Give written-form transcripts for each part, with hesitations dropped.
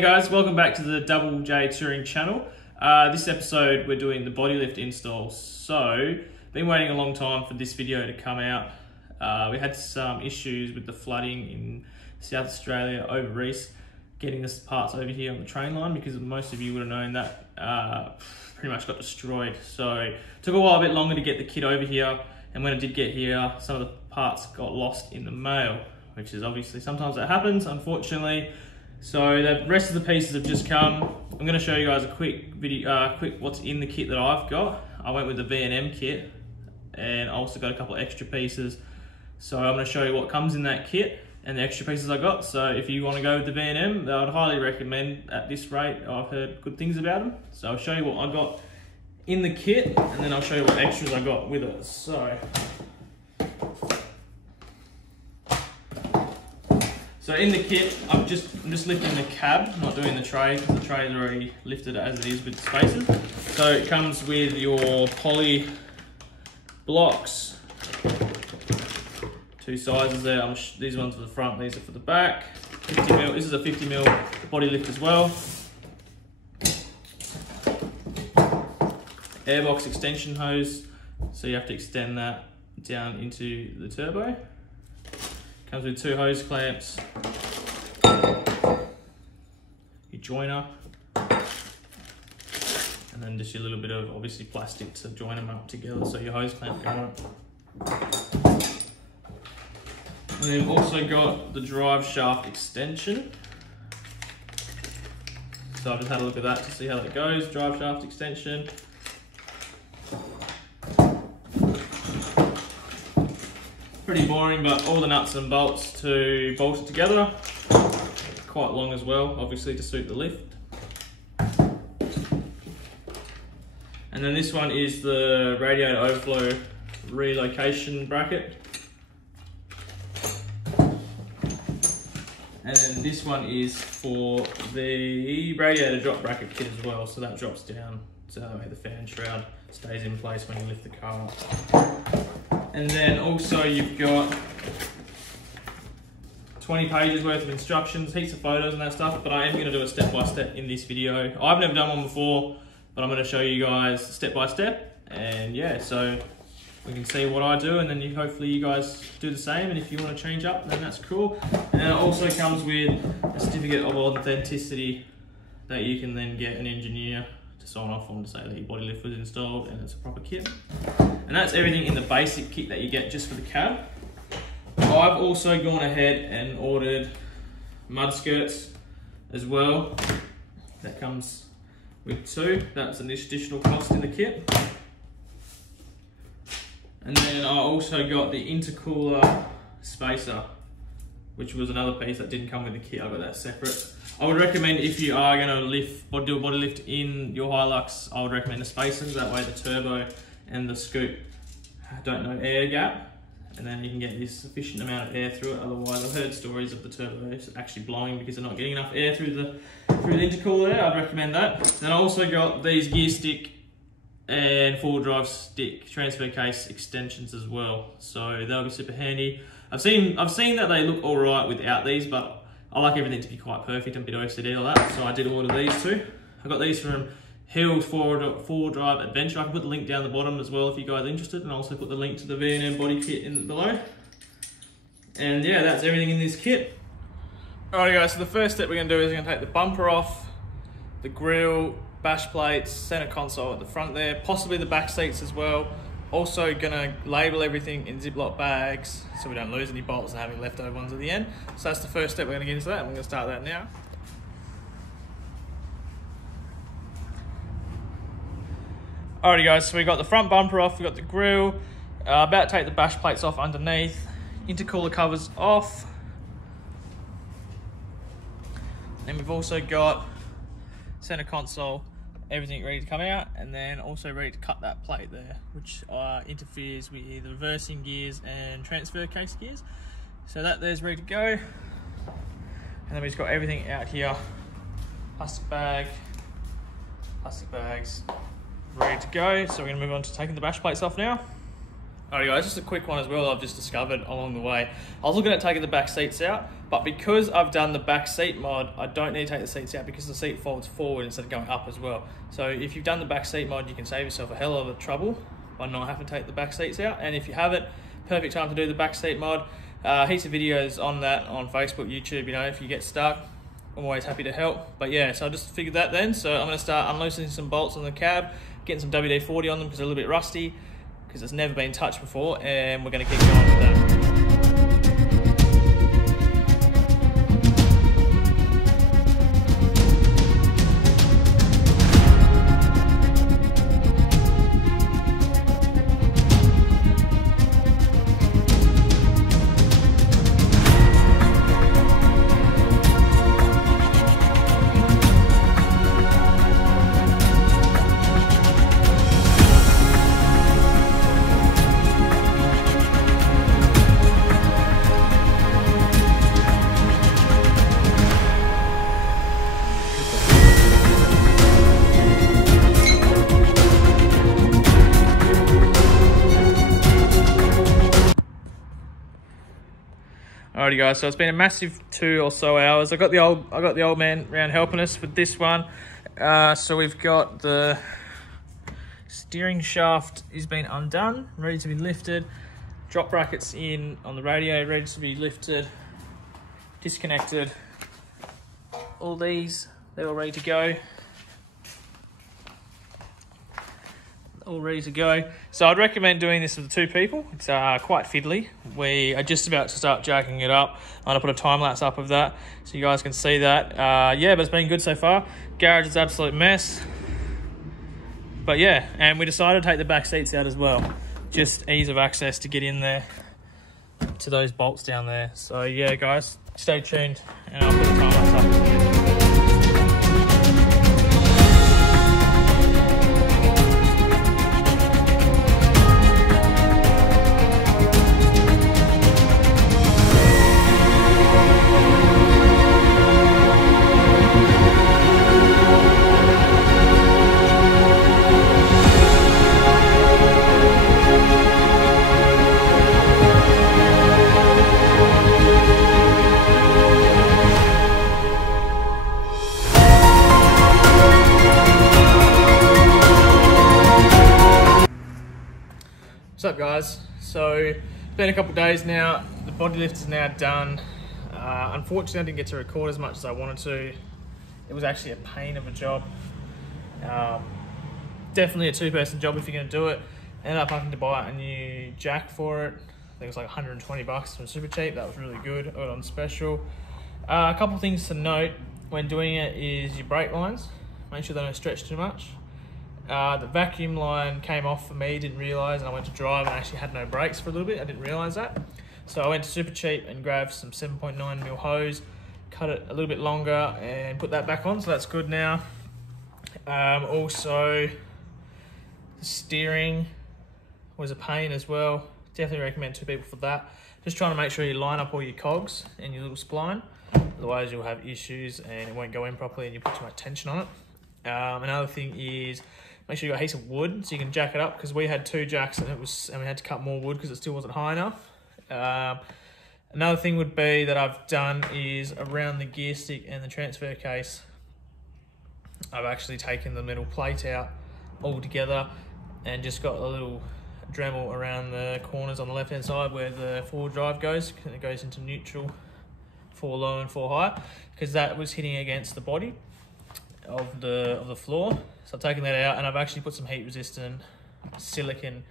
Hey guys, welcome back to the Double J Touring channel. This episode we're doing the body lift install. So, been waiting a long time for this video to come out. We had some issues with the flooding in South Australia over East, getting the parts over here on the train line, because most of you would have known that pretty much got destroyed. So it took a while, a bit longer to get the kit over here, and when it did get here, some of the parts got lost in the mail, which is obviously sometimes that happens, unfortunately. So the rest of the pieces have just come. I'm going to show you guys a quick video, what's in the kit that I've got. I went with the V&M kit, and I also got a couple of extra pieces. So I'm going to show you what comes in that kit and the extra pieces I got. So if you want to go with the V&M, I would highly recommend at this rate. I've heard good things about them. So I'll show you what I got in the kit, and then I'll show you what extras I got with it. So in the kit, I'm just lifting the cab, not doing the tray, because the tray is already lifted as it is with the spaces. So it comes with your poly blocks, two sizes there. These ones for the front, these are for the back. 50mm. This is a 50mm body lift as well. Airbox extension hose, so you have to extend that down into the turbo. Comes with two hose clamps, your joiner, and then just a little bit of obviously plastic to join them up together so your hose clamp go on. And then we've also got the drive shaft extension. So I've just had a look at that to see how that goes. Drive shaft extension. Pretty boring, but all the nuts and bolts to bolt it together. Quite long as well, obviously, to suit the lift. And then this one is the radiator overflow relocation bracket. And then this one is for the radiator drop bracket kit as well, so that drops down so that way the fan shroud stays in place when you lift the car up. And then also you've got 20 pages worth of instructions, heaps of photos and that stuff, but I am going to do a step-by-step in this video. I've never done one before, but I'm going to show you guys step-by-step. And yeah, so we can see what I do, and then hopefully you guys do the same, and if you want to change up, then that's cool. And then it also comes with a certificate of authenticity that you can then get an engineer to sign off on to say that your body lift was installed and it's a proper kit. And that's everything in the basic kit that you get just for the cab. I've also gone ahead and ordered mud skirts as well. That comes with two. That's an additional cost in the kit. And then I also got the Intercooler spacer, which was another piece that didn't come with the kit. I got that separate. I would recommend, if you are going to do a body lift in your Hilux, I would recommend the spacers. That way the turbo and the scoop don't know air gap, and then you can get this sufficient amount of air through it. Otherwise, I've heard stories of the turbo actually blowing because they're not getting enough air through the intercooler there. I'd recommend that. Then I also got these gear stick and four-wheel drive stick transfer case extensions as well, so they'll be super handy. I've seen that they look all right without these, but I like everything to be quite perfect and a bit OCD or that, so I did order these too. I got these from Hills four-wheel drive adventure. I can put the link down the bottom as well if you guys are interested, and I'll also put the link to the V&M body kit in below. And yeah, that's everything in this kit. Alright guys, so the first step we're going to do is we're going to take the bumper off, the grille, bash plates, center console at the front there, possibly the back seats as well. Also going to label everything in Ziploc bags so we don't lose any bolts and having leftover ones at the end. So that's the first step. We're going to get into that, and we're going to start that now. Alrighty guys, so we got the front bumper off, we got the grille, about to take the bash plates off underneath, intercooler covers off. Then we've also got center console, everything ready to come out, and then also ready to cut that plate there, which interferes with the reversing gears and transfer case gears. So that there's ready to go. And then we've just got everything out here, plastic bags, ready to go. So we're going to move on to taking the bash plates off now. Alright guys, just a quick one as well I've just discovered along the way. I was looking at taking the back seats out, but because I've done the back seat mod, I don't need to take the seats out because the seat folds forward instead of going up as well. So if you've done the back seat mod, you can save yourself a hell of a trouble by not having to take the back seats out. And if you haven't, perfect time to do the back seat mod. Heaps of videos on that on Facebook, YouTube, you know, if you get stuck. I'm always happy to help. But yeah, so I just figured that then. So I'm going to start unloosening some bolts on the cab, getting some WD-40 on them because they're a little bit rusty, because it's never been touched before, and we're going to keep going with that. Alrighty guys, so it's been a massive 2 or so hours. I got the old man around helping us with this one. So we've got the steering shaft is been undone, ready to be lifted. Drop brackets in on the radio, ready to be lifted. Disconnected. All these, they're all ready to go. All ready to go. So I'd recommend doing this with 2 people. It's quite fiddly. We are just about to start jacking it up. I'm gonna put a time lapse up of that so you guys can see that. Yeah, but it's been good so far. Garage is an absolute mess. But yeah, and we decided to take the back seats out as well. Just ease of access to get in there to those bolts down there. So yeah, guys, stay tuned and I'll put the time lapse up. What's up guys? So it's been a couple of days now. The body lift is now done. Unfortunately I didn't get to record as much as I wanted to. It was actually a pain of a job. Definitely a 2-person job if you're going to do it. Ended up having to buy a new jack for it. I think it was like 120 bucks from Super Cheap. That was really good. I got it on special. A couple of things to note when doing it is your brake lines. Make sure they don't stretch too much. The vacuum line came off for me, didn't realise, and I went to drive and actually had no brakes for a little bit. I didn't realise that. So I went to Super Cheap and grabbed some 7.9mm hose, cut it a little bit longer and put that back on, so that's good now. Also, the steering was a pain as well. Definitely recommend 2 people for that. Just trying to make sure you line up all your cogs and your little spline, otherwise you'll have issues and it won't go in properly and you put too much tension on it. Another thing is make sure you got a piece of wood so you can jack it up, because we had 2 jacks and we had to cut more wood because it still wasn't high enough. Another thing would be that I've done is around the gear stick and the transfer case, I've actually taken the metal plate out all together and just got a little Dremel around the corners on the left hand side where the 4-wheel drive goes, and it goes into neutral, 4 low and 4 high, because that was hitting against the body of the floor. So I've taken that out and I've actually put some heat resistant silicone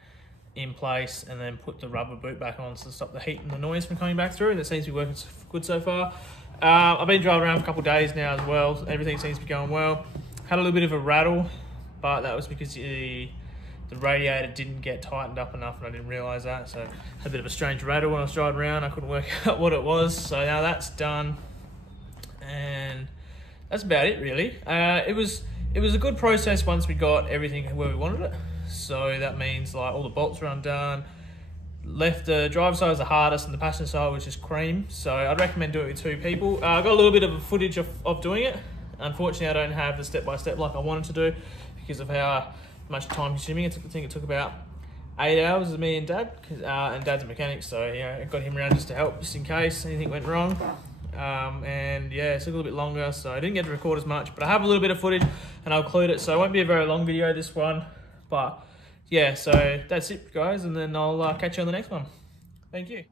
in place and then put the rubber boot back on to stop the heat and the noise from coming back through. That seems to be working good so far. I've been driving around for a couple of days now as well. Everything seems to be going well. Had a little bit of a rattle, but that was because the radiator didn't get tightened up enough and I didn't realise that. So I had a bit of a strange rattle when I was driving around. I couldn't work out what it was. So now that's done. And that's about it really. It was a good process once we got everything where we wanted it. So that means like all the bolts are undone. Left the driver side was the hardest and the passenger side was just cream. So I'd recommend doing it with 2 people. I got a little bit of footage of doing it. Unfortunately, I don't have the step-by-step like I wanted to do because of how much time consuming it took. I think it took about 8 hours with me and Dad, and Dad's a mechanic, so yeah, I got him around just to help, just in case anything went wrong. And yeah, it took a little bit longer, so I didn't get to record as much, but I have a little bit of footage and I'll include it, so it won't be a very long video, this one. But yeah, so that's it, guys, and then I'll catch you on the next one. Thank you.